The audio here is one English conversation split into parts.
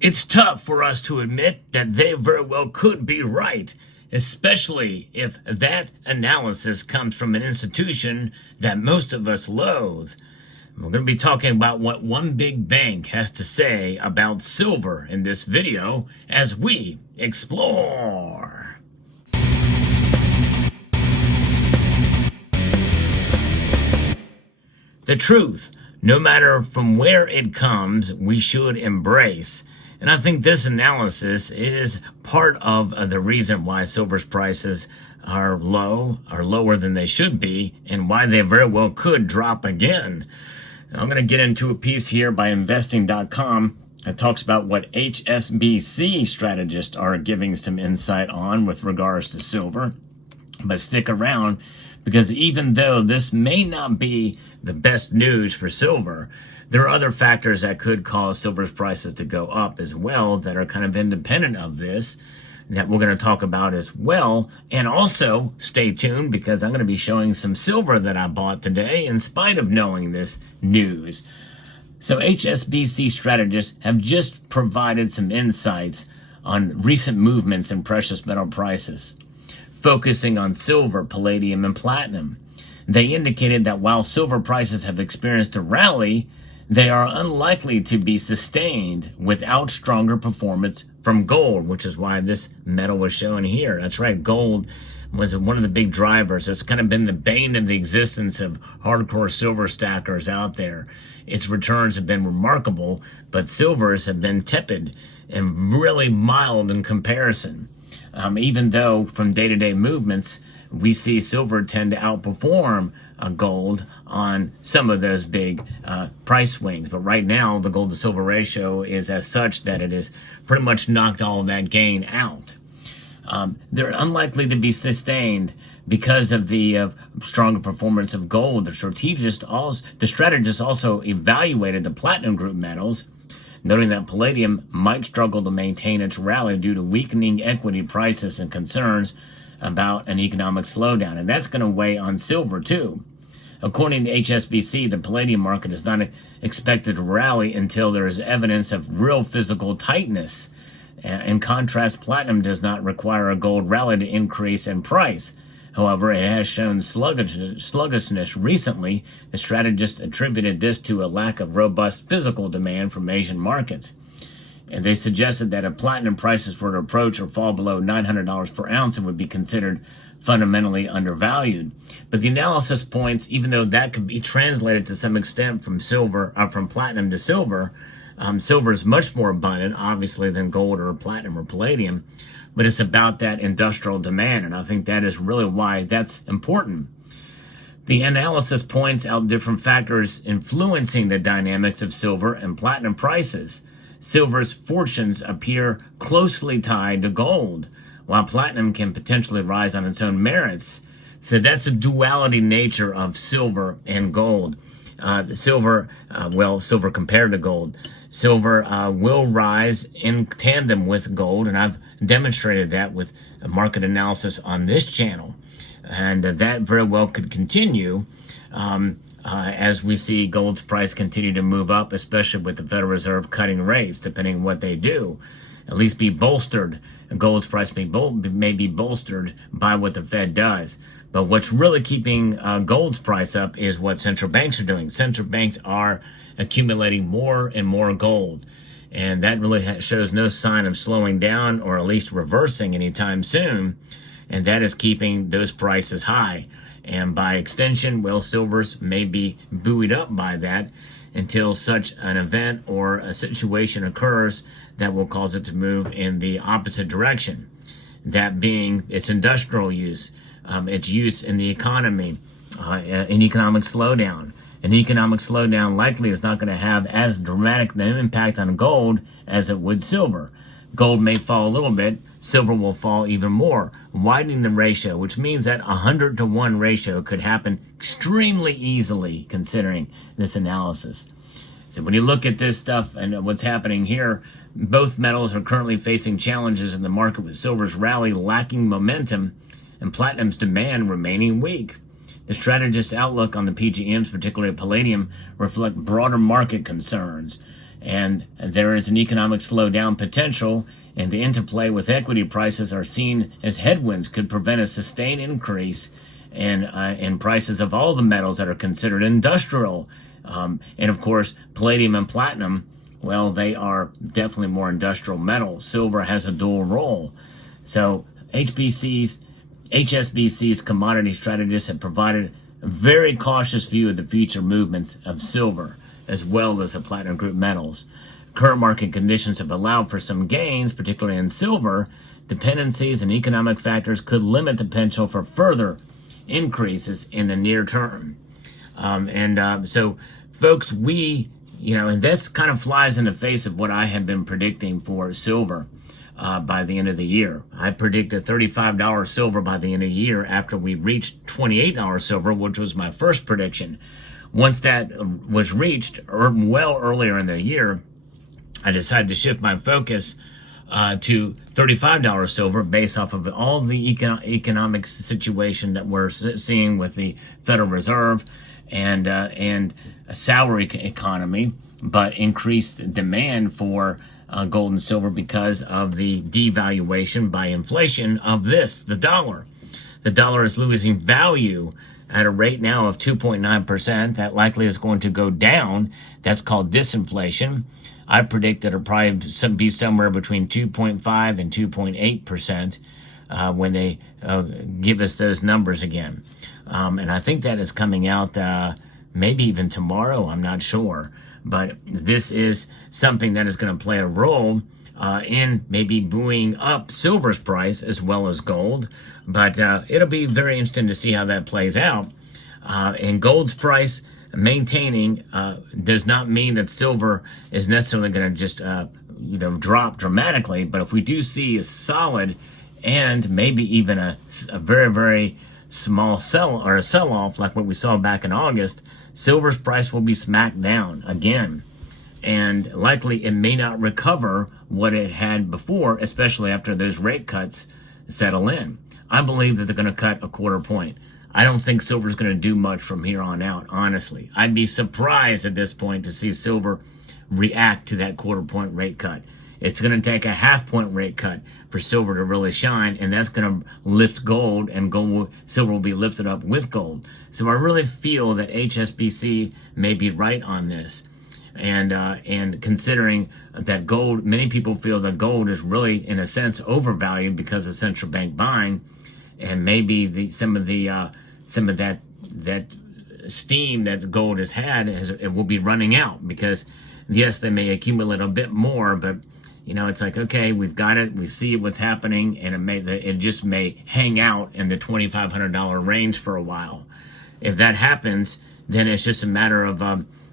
It's tough for us to admit that they very well could be right, especially if that analysis comes from an institution that most of us loathe. We're going to be talking about what one big bank has to say about silver in this video as we explore. The truth, no matter from where it comes, we should embrace. And I think this analysis is part of the reason why silver's prices are lower than they should be, and why they very well could drop again. I'm going to get into a piece here by investing.com that talks about what HSBC strategists are giving some insight on with regards to silver. But stick around, because even though this may not be the best news for silver, there are other factors that could cause silver's prices to go up as well that are kind of independent of this, that we're going to talk about as well. And also stay tuned, because I'm going to be showing some silver that I bought today in spite of knowing this news. So HSBC strategists have just provided some insights on recent movements in precious metal prices, focusing on silver, palladium, and platinum. They indicated that while silver prices have experienced a rally, they are unlikely to be sustained without stronger performance from gold, which is why this metal was shown here. That's right, gold was one of the big drivers. It's kind of been the bane of the existence of hardcore silver stackers out there. Its returns have been remarkable, but silvers have been tepid and really mild in comparison. Even though from day-to-day movements, we see silver tend to outperform gold on some of those big price swings. But right now, the gold to silver ratio is as such that it has pretty much knocked all of that gain out. They're unlikely to be sustained because of the stronger performance of gold. The strategists also evaluated the platinum group metals, noting that palladium might struggle to maintain its rally due to weakening equity prices and concerns about an economic slowdown. And that's going to weigh on silver too. According to HSBC, the palladium market is not expected to rally until there is evidence of real physical tightness. In contrast, platinum does not require a gold rally to increase in price. However, it has shown sluggishness recently. The strategists attributed this to a lack of robust physical demand from Asian markets. And they suggested that if platinum prices were to approach or fall below $900 per ounce, it would be considered fundamentally undervalued. But the analysis points, even though that could be translated to some extent from platinum to silver, silver is much more abundant, obviously, than gold or platinum or palladium. But it's about that industrial demand, and I think that is really why that's important. The analysis points out different factors influencing the dynamics of silver and platinum prices. Silver's fortunes appear closely tied to gold, while platinum can potentially rise on its own merits. So that's a duality nature of silver and gold. Silver compared to gold. Silver will rise in tandem with gold, and I've demonstrated that with a market analysis on this channel. And that very well could continue as we see gold's price continue to move up, especially with the Federal Reserve cutting rates, depending on what they do. At least be bolstered. Gold's price may be bolstered by what the Fed does. But what's really keeping gold's price up is what central banks are doing. Central banks are accumulating more and more gold. And that really shows no sign of slowing down, or at least reversing anytime soon. And that is keeping those prices high. And by extension, well, silvers may be buoyed up by that until such an event or a situation occurs that will cause it to move in the opposite direction. That being its industrial use, its use in the economy, an economic slowdown. An economic slowdown likely is not going to have as dramatic an impact on gold as it would silver. Gold may fall a little bit, silver will fall even more, widening the ratio, which means that 100-to-1 ratio could happen extremely easily considering this analysis. So when you look at this stuff and what's happening here, both metals are currently facing challenges in the market, with silver's rally lacking momentum and platinum's demand remaining weak. The strategist outlook on the PGMs, particularly palladium, reflect broader market concerns. and there is an economic slowdown potential, and the interplay with equity prices are seen as headwinds could prevent a sustained increase in prices of all the metals that are considered industrial. And of course, palladium and platinum, well, they are definitely more industrial metals. Silver has a dual role. So HSBC's commodity strategists have provided a very cautious view of the future movements of silver, as well as the platinum group metals. Current market conditions have allowed for some gains, particularly in silver. Dependencies and economic factors could limit the potential for further increases in the near term. So, folks, and this kind of flies in the face of what I have been predicting for silver by the end of the year. I predicted $35 silver by the end of the year after we reached $28 silver, which was my first prediction. Once that was reached well earlier in the year, I decided to shift my focus to $35 silver based off of all the economic situation that we're seeing with the Federal Reserve and a salary economy, but increased demand for gold and silver because of the devaluation by inflation of the dollar. The dollar is losing value at a rate now of 2.9%. That likely is going to go down. That's called disinflation. I predict that it'll probably be somewhere between 2.5 and 2.8% when they give us those numbers again. And I think that is coming out maybe even tomorrow. I'm not sure. But this is something that is going to play a role in maybe buoying up silver's price as well as gold. But it'll be very interesting to see how that plays out. And gold's price maintaining does not mean that silver is necessarily going to just drop dramatically. But if we do see a solid and maybe even a very, very small sell-off like what we saw back in August, silver's price will be smacked down again. And likely it may not recover what it had before, especially after those rate cuts settle in. I believe that they're going to cut a quarter point. I don't think silver's going to do much from here on out, honestly. I'd be surprised at this point to see silver react to that quarter point rate cut. It's going to take a half point rate cut for silver to really shine, and that's going to lift gold, and silver will be lifted up with gold. So I really feel that HSBC may be right on this. And considering that gold, many people feel that gold is really, in a sense, overvalued because of central bank buying, and maybe some of that steam that gold has had it will be running out, because yes, they may accumulate a bit more, but it's like, okay, we've got it, we see what's happening, and it just may hang out in the $2,500 range for a while. If that happens, then it's just a matter of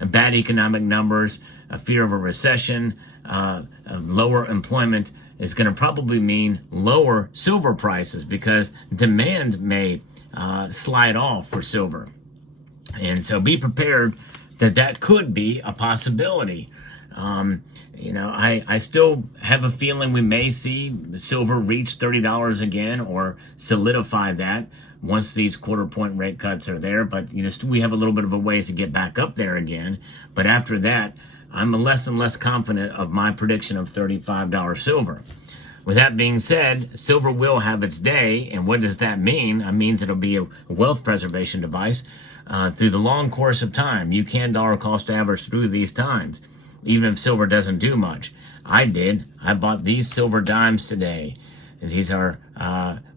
bad economic numbers, a fear of a recession, lower employment is going to probably mean lower silver prices, because demand may slide off for silver. And so be prepared that could be a possibility. I still have a feeling we may see silver reach $30 again, or solidify that once these quarter point rate cuts are there. But we have a little bit of a ways to get back up there again. But after that, I'm less and less confident of my prediction of $35 silver. With that being said, silver will have its day. And what does that mean? It means it'll be a wealth preservation device through the long course of time. You can dollar cost average through these times, even if silver doesn't do much. I bought these silver dimes today. These are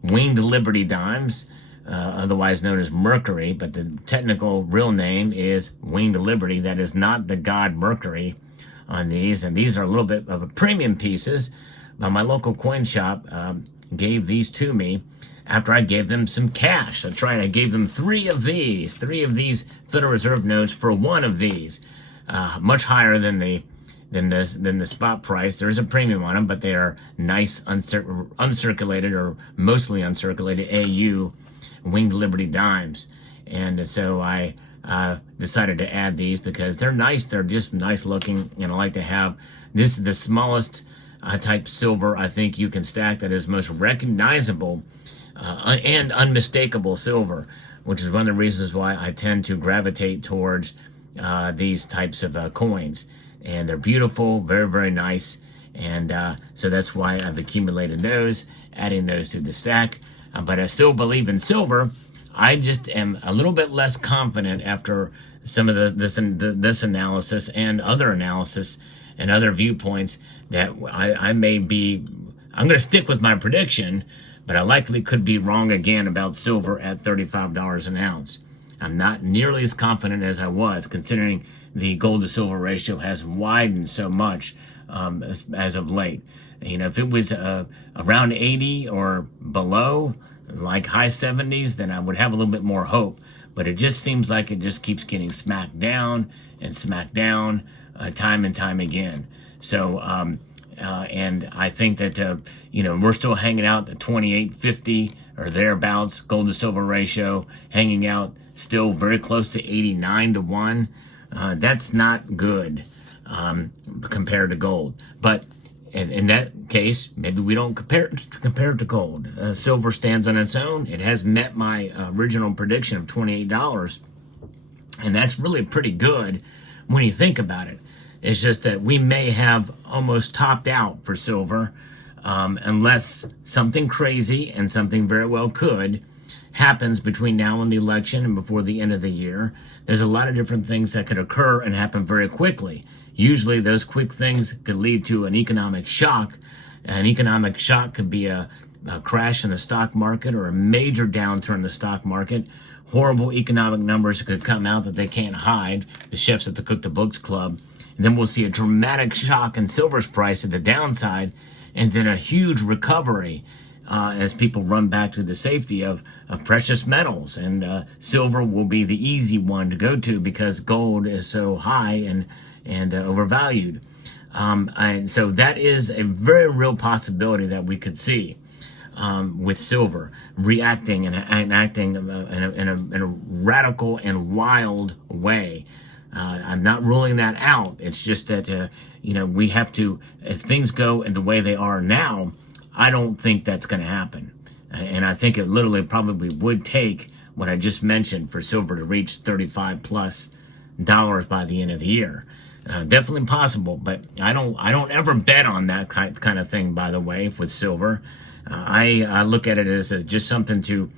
Winged Liberty dimes, otherwise known as Mercury, but the technical real name is Winged Liberty. That is not the god Mercury on these. And these are a little bit of a premium pieces. My local coin shop gave these to me after I gave them some cash. That's right, I gave them three of these Federal Reserve notes for one of these. Much higher than the spot price. There's a premium on them, but they are nice uncirculated or mostly uncirculated AU Winged Liberty dimes. And so I decided to add these because they're nice. They're just nice looking, and I like to have this. The smallest type silver I think you can stack that is most recognizable and unmistakable silver, which is one of the reasons why I tend to gravitate towards these types of coins. and they're beautiful, very, very nice. And so that's why I've accumulated those, adding those to the stack. But I still believe in silver. I just am a little bit less confident after some of this analysis and other analysis and other viewpoints that I'm going to stick with my prediction, but I likely could be wrong again about silver at $35 an ounce. I'm not nearly as confident as I was, considering the gold to silver ratio has widened so much as of late. You know, if it was around 80 or below, like high 70s, then I would have a little bit more hope. But it just seems like it just keeps getting smacked down time and time again. So, and I think that, we're still hanging out at 28.50 or thereabouts, gold to silver ratio, hanging out still very close to 89 to 1. That's not good compared to gold. But in that case, maybe we don't compare it to gold. Silver stands on its own. It has met my original prediction of $28. And that's really pretty good when you think about it. It's just that we may have almost topped out for silver unless something crazy, and something very well could, happens between now and the election and before the end of the year. There's a lot of different things that could occur and happen very quickly. Usually those quick things could lead to an economic shock. An economic shock could be a crash in the stock market or a major downturn in the stock market. Horrible economic numbers could come out that they can't hide, the chefs at the Cook the Books Club. And then we'll see a dramatic shock in silver's price at the downside, and then a huge recovery as people run back to the safety of precious metals. And silver will be the easy one to go to because gold is so high and overvalued. And so that is a very real possibility that we could see with silver reacting and acting in a radical and wild way. I'm not ruling that out. It's just that, we have to, if things go in the way they are now, I don't think that's going to happen. And I think it literally probably would take what I just mentioned for silver to reach $35+ by the end of the year. Definitely possible, but I don't ever bet on that kind of thing, by the way, with silver. I look at it as just something to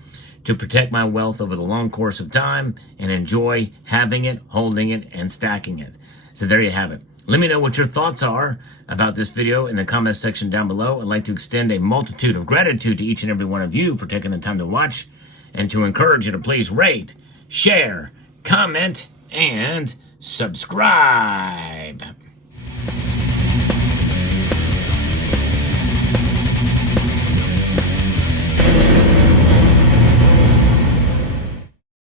protect my wealth over the long course of time and enjoy having it, holding it, and stacking it. So there you have it. Let me know what your thoughts are about this video in the comments section down below. I'd like to extend a multitude of gratitude to each and every one of you for taking the time to watch, and to encourage you to please rate, share, comment, and subscribe.